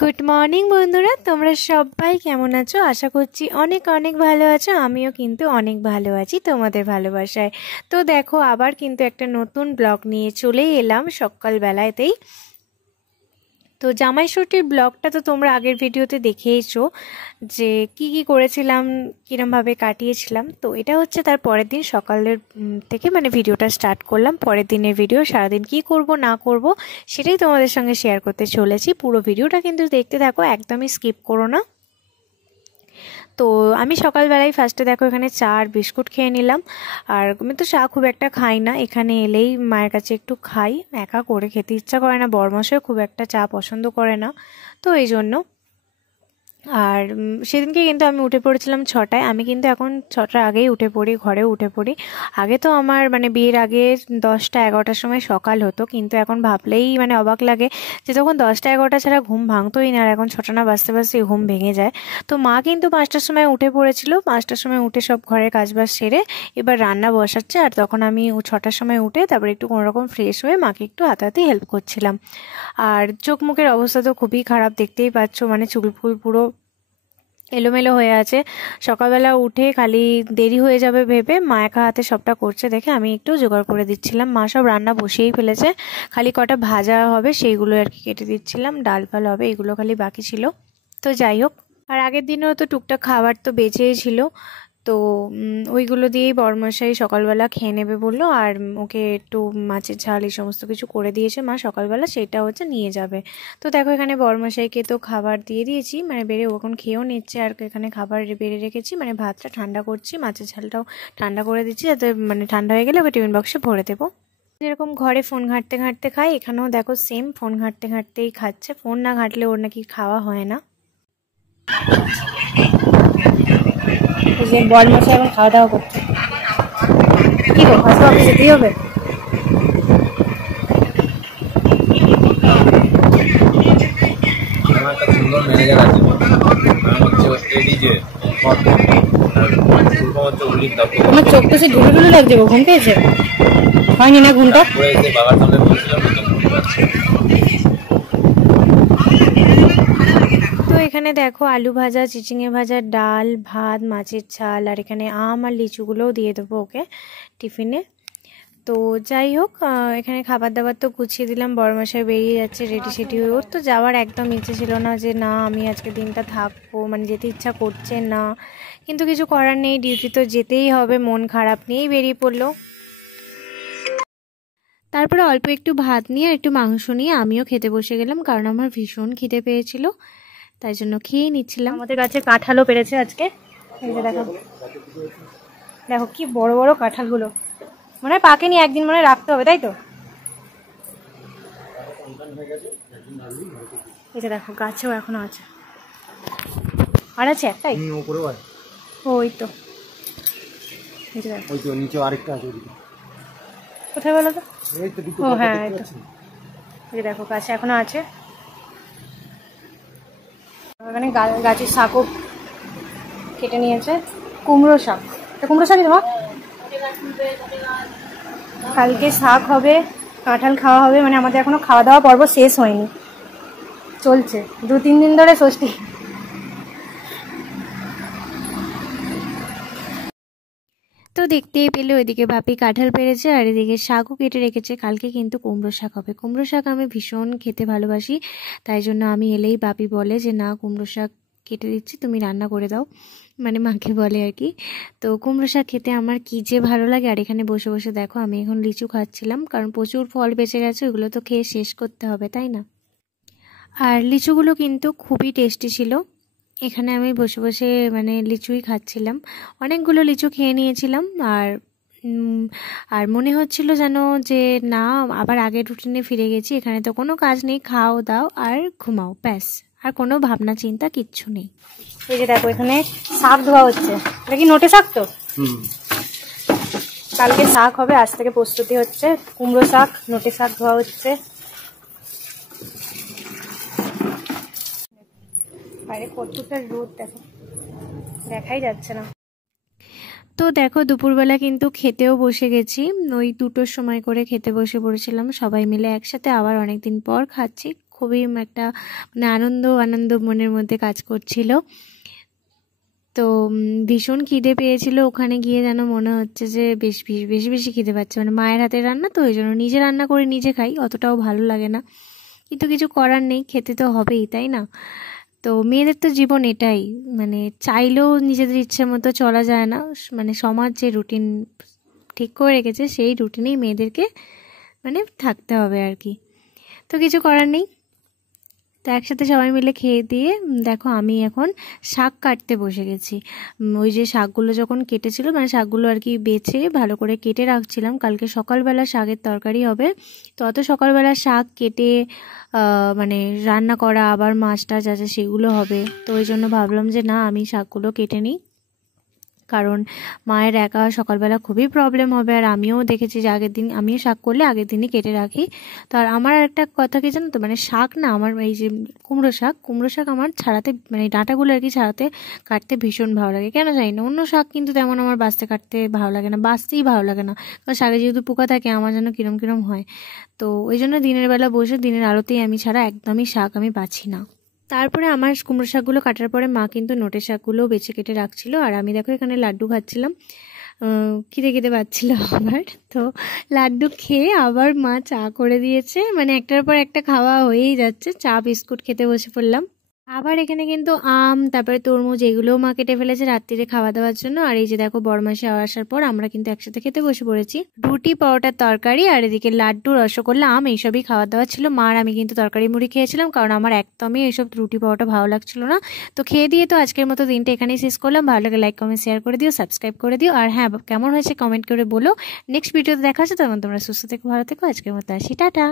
Good morning বন্ধুরা, তোমরা সবাই কেমন আছো? আশা করছি অনেক অনেক ভালো আছো। আমিও কিন্তু অনেক ভালো আছি তোমাদের ভালোবাসায়। তো দেখো, আবার কিন্তু একটা নতুন ব্লগ নিয়ে চলেই এলাম সকালবেলাতেই। তো জামাই ষষ্ঠীর ব্লগটা তো তোমরা আগের ভিডিওতে দেখেইছো যে কি কি করেছিলাম, কিরমভাবে কাটিয়েছিলাম। তো এটা হচ্ছে তার পরের দিন সকালের থেকে মানে ভিডিওটা স্টার্ট করলাম। পরের দিনের ভিডিও, সারাদিন কি করব না করব সেটাই তোমাদের সঙ্গে শেয়ার করতে চলেছি। পুরো ভিডিওটা কিন্তু দেখতে থাকো, একদমই স্কিপ করো না। তো আমি সকালবেলায় ফার্স্টে দেখো এখানে চা আর বিস্কুট খেয়ে নিলাম। আর আমি তো চা খুব একটা খাই না, এখানে এলেই মায়ের কাছে একটু খাই, একা করে খেতে ইচ্ছা করে না, বরমাসও খুব একটা চা পছন্দ করে না, তো এই জন্য। আর সেদিনকে কিন্তু আমি উঠে পড়েছিলাম 6টায়। আমি কিন্তু এখন 6টার আগেই উঠে পড়ি, ঘরে উঠে পড়ি। আগে তো আমার মানে বিয়ের আগে 10টা 11টার সময় সকাল হতো, কিন্তু এখন ভাবলেই মানে অবাক লাগে যে তখন 10টা 11টা ছাড়া ঘুম ভাঙতোই না, আর এখন 6টা না বাজতে বাজতে ঘুম ভেঙে যায়। তো মা কিন্তু 5টার সময় উঠে পড়েছিল, 5টার সময় উঠে সব ঘরের কাজবাজ সেরে এবার রান্না বসাচ্ছে। আর তখন আমি 6টার সময় উঠে তারপর একটু কোনোরকম ফ্রেশ হয়ে মাকে একটু হাতাহাতি হেল্প করছিলাম। আর চোখ মুখের অবস্থা তো খুবই খারাপ, দেখতেই পাচ্ছ, মানে চুল ফুল পুরো এলোমেলো হয়ে আছে। সকালবেলা উঠে খালি দেরি হয়ে যাবে ভেবে মা একা হাতে সবটা করছে দেখে আমি একটু জোগাড় করে দিচ্ছিলাম। মা সব রান্না বসিয়েই ফেলেছে, খালি কটা ভাজা হবে সেইগুলো আর কি কেটে দিচ্ছিলাম, ডাল ফাল হবে এগুলো খালি বাকি ছিল। তো যাই হোক, আর আগের দিনেও তো টুকটাক খাবার তো বেঁচেই ছিল। তো ওইগুলো দিয়েই বরমশাই সকালবেলা খেয়ে নেবে বললো। আর ওকে একটু মাছের ঝাল এই সমস্ত কিছু করে দিয়েছে মা সকালবেলা, সেটা হচ্ছে নিয়ে যাবে। তো দেখো এখানে বরমশাইকে তো খাবার দিয়ে দিয়েছি, মানে বেড়ে ও এখন খেয়েও নিচ্ছে। আর এখানে খাবার বেড়ে রেখেছি, মানে ভাতটা ঠান্ডা করছি, মাছের ঝালটাও ঠান্ডা করে দিচ্ছি যাতে মানে ঠান্ডা হয়ে গেলে ওকে টিফিন বক্সে ভরে দেবো। যেরকম ঘরে ফোন ঘাঁটতে ঘাঁটতে খাই, এখানেও দেখো সেম ফোন ঘাঁটতে ঘাঁটতেই খাচ্ছে। ফোন না ঘাঁটলে ওর নাকি খাওয়া হয় না। বরমশাই এখন খাওয়া দাওয়া করছে। কি গো, আজকে অফিসে যেতেই হবে? আমার একটা সুন্দর ম্যানেজার আছে, নাম হচ্ছে এডিজে আমার চোখ তো সে ঢুলু ঢুলু লাগছে গো, ঘুম পেয়েছে? হয়নি না ঘুমটা? করে এসে বাবার সামনে বলছিলাম ঘুম পাচ্ছে। তো এখানে দেখো আলু ভাজা, চিচিঙে ভাজা, ডাল, ভাত, মাছের ঝাল, আর এখানে আম আর লিচুগুলোও দিয়ে দেবো ওকে টিফিনে। তো যাই হোক, এখানে খাবার দাবার তো গুছিয়ে দিলাম। বড়মশাই বেরিয়ে যাচ্ছে রেডি সেডি হয়ে। ওর তো যাওয়ার একদম ইচ্ছে ছিল না, যে না আমি আজকে দিনটা থাকবো, মানে যেতে ইচ্ছা করছে না, কিন্তু কিছু করার নেই, ডিউটি তো যেতেই হবে, মন খারাপ নিয়েই বেরিয়ে পড়লো। তারপরে অল্প একটু ভাত নিয়ে আর একটু মাংস নিয়ে আমিও খেতে বসে গেলাম, কারণ আমার ভীষণ খিদে পেয়েছিল, তাই জন্য খেয়ে নিচ্ছিলাম। আমাদের গাছে কাঁঠালও পেরেছে আজকে, এই যে দেখো দেখো কি বড় বড় কাঁঠালগুলো, মনে হয় পাকেনি, একদিন মনে হয় রাখতে হবে, তাই তো? এই যে দেখো গাছেও এখনো আছে, আর আছে একটাই, ওই তো এই যে দেখো, ওই তো নিচে আরেকটা আছে, কোথায় বলো তো? এই তো দুটো। ও হ্যাঁ, এই তো এই যে দেখো গাছে এখনো আছে। এখানে গাছের শাকও কেটে নিয়েছে, কুমড়ো শাক। কুমড়ো শাকই তোমার কালকে শাক হবে, কাঁঠাল খাওয়া হবে, মানে আমাদের এখনো খাওয়া দাওয়া পর্ব শেষ হয়নি, চলছে 2-3 দিন ধরে ষষ্ঠী। তো দেখতেই পেলে ওইদিকে বাপি কাঁঠাল পেরেছে, আর এদিকে শাকও কেটে রেখেছে। কালকে কিন্তু কুমড়ো শাক হবে। কুমড়ো শাক আমি ভীষণ খেতে ভালোবাসি, তাই জন্য আমি এলেই বাপি বলে যে না কুমড়ো শাক কেটে দিচ্ছি, তুমি রান্না করে দাও, মানে মাকে বলে আর কি। তো কুমড়ো শাক খেতে আমার কী যে ভালো লাগে। আর এখানে বসে বসে দেখো আমি এখন লিচু খাচ্ছিলাম, কারণ প্রচুর ফল বেঁচে গেছে, ওগুলো তো খেয়ে শেষ করতে হবে, তাই না? আর লিচুগুলো কিন্তু খুবই টেস্টি ছিল। এখানে আমি বসে বসে মানে লিচুই খাচ্ছিলাম, অনেকগুলো লিচু খেয়ে নিয়েছিলাম। আর মনে হচ্ছিল যেন যে না, আবার আগের রুটিনে ফিরে গেছি, এখানে তো কোনো কাজ নেই, খাও দাও আর ঘুমাও, ব্যাস, আর কোনো ভাবনা চিন্তা কিচ্ছু নেই। এই যে দেখো এখানে শাক ধোয়া হচ্ছে, এটা কি নোটে শাক? তো কালকে শাক হবে, আজ থেকে প্রস্তুতি হচ্ছে। কুমড়ো শাক, নোটে শাক ধোয়া হচ্ছে। বাইরে কতটা রোদ দেখো, দেখাই যাচ্ছে না। তো দেখো দুপুরবেলা কিন্তু খেতেও বসে গেছি, ওই 2টোর সময় করে খেতে বসে পড়েছিলাম সবাই মিলে একসাথে, আবার অনেকদিন পর খাচ্ছি, খুবই একটা মানে আনন্দ আনন্দ মনের মধ্যে কাজ করছিল। তো ভীষণ খিদে পেয়েছিল, ওখানে গিয়ে যেন মনে হচ্ছে যে বেশ বেশি বেশি খিদে পাচ্ছে, মানে মায়ের হাতের রান্না তো ওই জন্য নিজে রান্না করে নিজে খাই, অতটাও ভালো লাগে না, কিন্তু কিছু করার নেই, খেতে তো হবেই, তাই না? তো মেয়েদের তো জীবন এটাই, মানে চাইলেও নিজেদের ইচ্ছে মতো চলা যায় না, মানে সমাজ যে রুটিন ঠিক করে রেখেছে সেই রুটিনেই মেয়েদেরকে মানে থাকতে হবে আর কি, তো কিছু করার নেই। তো একসাথে সবাই মিলে খেয়ে দিয়ে দেখো আমি এখন শাক কাটতে বসে গেছি। ওই যে শাকগুলো যখন কেটেছিল, মানে শাকগুলো আর কি বেছে ভালো করে কেটে রাখছিলাম, কালকে সকালবেলা শাকের তরকারি হবে। তো অত সকালবেলা শাক কেটে মানে রান্না করা, আবার মাছ টাছ আছে সেগুলো হবে, তো ওই জন্য ভাবলাম যে না আমি শাকগুলো কেটে নিই, কারণ মায়ের একা সকালবেলা খুবই প্রবলেম হবে। আর আমিও দেখেছি যে আগের দিন আমিও শাক করলে আগের দিনই কেটে রাখি। তো আর আমার একটা কথা কি জানো তো, মানে শাক না আমার এই যে কুমড়ো শাক আমার ছাড়াতে, মানে ডাঁটাগুলো আর কি ছাড়াতে কাটতে ভীষণ ভালো লাগে, কেন জানি না। অন্য শাক কিন্তু তেমন আমার বাছতে কাটতে ভালো লাগে না, বাছতেই ভালো লাগে না, কারণ শাকে যেহেতু পোকা থাকে আমার যেন কিরম কিরম হয়। তো ওই জন্য দিনের বেলা বসে দিনের আলোতেই আমি ছাড়া একদমই শাক আমি বাছি না। তারপরে আমার কুমড়ো শাকগুলো কাটার পরে মা কিন্তু নোটের শাকগুলোও বেছে কেটে রাখছিল, আর আমি দেখো এখানে লাড্ডু খাচ্ছিলাম, খিদে খিদে পাচ্ছিল আমার। তো লাড্ডু খেয়ে আবার মা চা করে দিয়েছে, মানে একটার পর একটা খাওয়া হয়েই যাচ্ছে, চা বিস্কুট খেতে বসে পড়লাম। আবার এখানে কিন্তু আম, তারপরে তরমুজ এগুলোও মা কেটে ফেলেছে রাত্রিরে খাওয়া দাওয়ার জন্য। আর এই যে দেখো বরমাসে আসার পর আমরা কিন্তু একসাথে খেতে বসে পড়েছি, রুটি পরোটার তরকারি, আর এদিকে লাড্ডু, রসগোল্লা, আম এইসবই খাওয়া দাওয়া ছিল। মার আমি কিন্তু তরকারি মুড়ি খেয়েছিলাম, কারণ আমার একদমই এইসব রুটি পরোটা ভালো লাগছিল না। তো খেয়ে দিয়ে তো আজকের মতো দিনটা এখানেই শেষ করলাম। ভালো লাগে লাইক কমেন্ট শেয়ার করে দিও, সাবস্ক্রাইব করে দিও, আর হ্যাঁ কেমন হয়েছে কমেন্ট করে বলো। নেক্সট ভিডিওতে দেখা হচ্ছে, তখন তোমরা সুস্থ থেকো, ভালো থেকো, আজকের মতো আসি, টাটা।